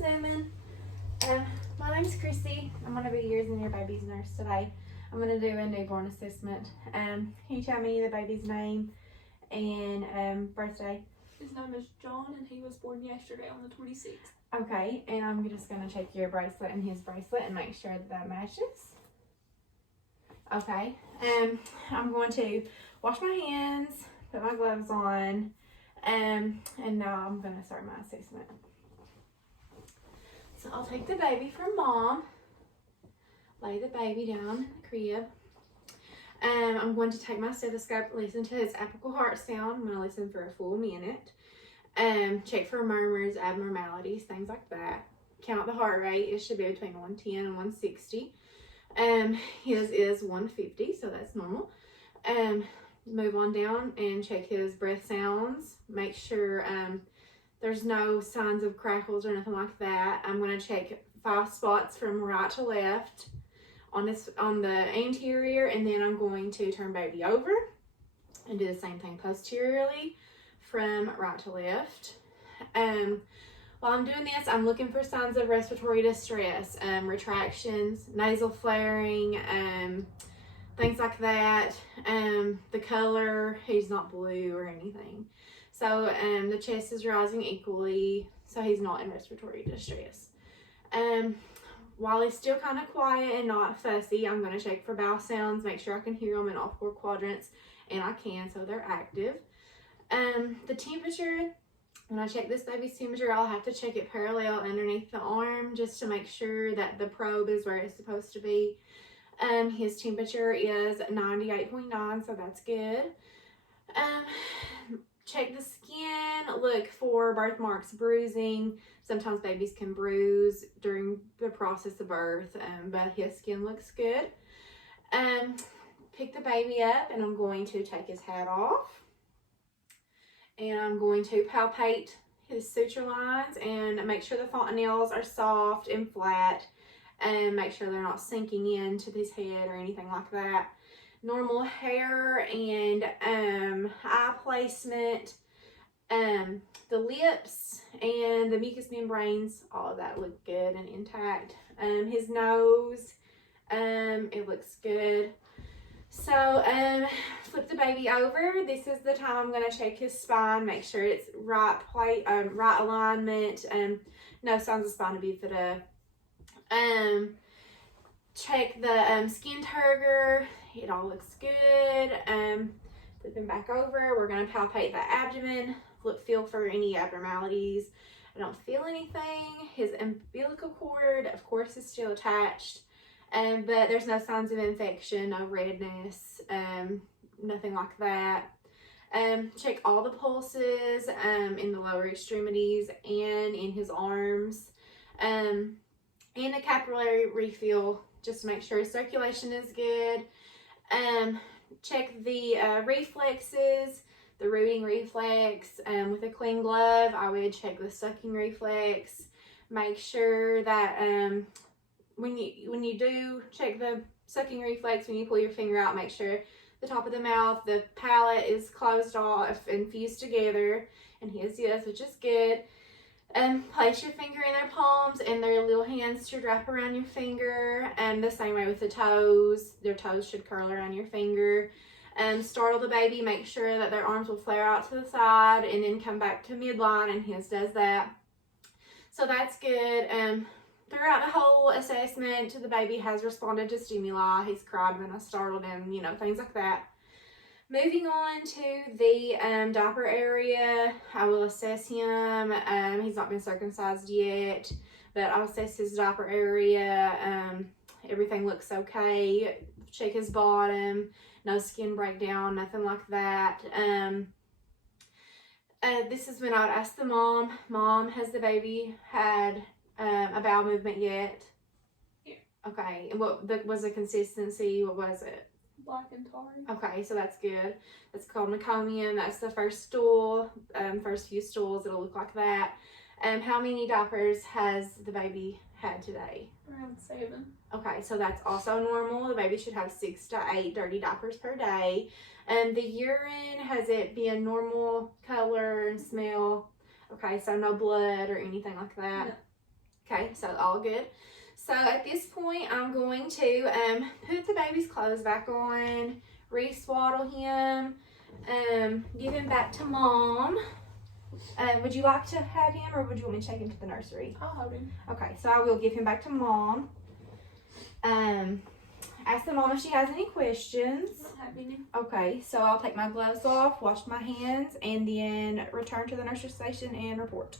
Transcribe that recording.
Cinnamon. My name's Christi. I'm going to be yours and your baby's nurse today. I'm going to do a newborn assessment. Can you tell me the baby's name and birthday? His name is John and he was born yesterday on the 26th. Okay, and I'm just going to check your bracelet and his bracelet and make sure that matches. Okay, I'm going to wash my hands, put my gloves on, and now I'm going to start my assessment. So I'll take the baby from mom, lay the baby down in the crib. I'm going to take my stethoscope, listen to his apical heart sound. I'm going to listen for a full minute. Check for murmurs, abnormalities, things like that. Count the heart rate. It should be between 110 and 160. His is 150, so that's normal. Move on down and check his breath sounds. Make sure there's no signs of crackles or nothing like that. I'm going to check 5 spots from right to left on the anterior, and then I'm going to turn baby over and do the same thing posteriorly from right to left. While I'm doing this, I'm looking for signs of respiratory distress, retractions, nasal flaring, things like that. The color, he's not blue or anything. So the chest is rising equally, so he's not in respiratory distress. While he's still kind of quiet and not fussy, I'm going to check for bowel sounds, make sure I can hear them in all 4 quadrants, and I can, so they're active. The temperature, when I check this baby's temperature, I'll have to check it parallel underneath the arm just to make sure that the probe is where it's supposed to be. His temperature is 98.9, so that's good. Check the skin, look for birthmarks, bruising. Sometimes babies can bruise during the process of birth, but his skin looks good. Pick the baby up, and I'm going to take his hat off. And I'm going to palpate his suture lines and make sure the fontanelles are soft and flat, and make sure they're not sinking into his head or anything like that. Normal hair and eye placement, the lips and the mucous membranes, all of that look good and intact. His nose, it looks good. So flip the baby over. This is the time I'm going to check his spine, make sure it's right alignment, no signs of spina bifida. Check the skin turgor. It all looks good. Flip him back over. We're going to palpate the abdomen. Feel for any abnormalities. I don't feel anything. His umbilical cord, of course, is still attached. But there's no signs of infection, no redness, nothing like that. Check all the pulses in the lower extremities and in his arms. And a capillary refill just to make sure his circulation is good. Check the reflexes, the rooting reflex. With a clean glove, I would check the sucking reflex. Make sure that when you do check the sucking reflex, when you pull your finger out, make sure the top of the mouth, the palate is closed off and fused together, and his is, which is good. Place your finger in their palms and their little hands should wrap around your finger, and the same way with the toes. Their toes should curl around your finger. Startle the baby, make sure that their arms will flare out to the side and then come back to midline, and his does that. So that's good. Throughout the whole assessment, the baby has responded to stimuli. He's cried when I startled him, things like that. Moving on to the diaper area, I will assess him. He's not been circumcised yet, but I'll assess his diaper area. Everything looks okay. Check his bottom. No skin breakdown, nothing like that. This is when I would ask the mom. Mom, has the baby had a bowel movement yet? Yeah. Okay. And what was the consistency? What was it? Black and tarry. Okay, so that's good. That's called meconium. That's the first stool. First few stools, it'll look like that. How many diapers has the baby had today? Around 7. Okay, so that's also normal. The baby should have 6 to 8 dirty diapers per day. The urine, has it been normal color and smell? Okay, so no blood or anything like that? Okay, so all good. So at this point, I'm going to put the baby's clothes back on, re-swaddle him, give him back to mom. Would you like to have him, or would you want me to take him to the nursery? I'll hold him. Okay, so I will give him back to mom. Ask the mom if she has any questions. I don't have any. Okay, so I'll take my gloves off, wash my hands, and then return to the nursery station and report.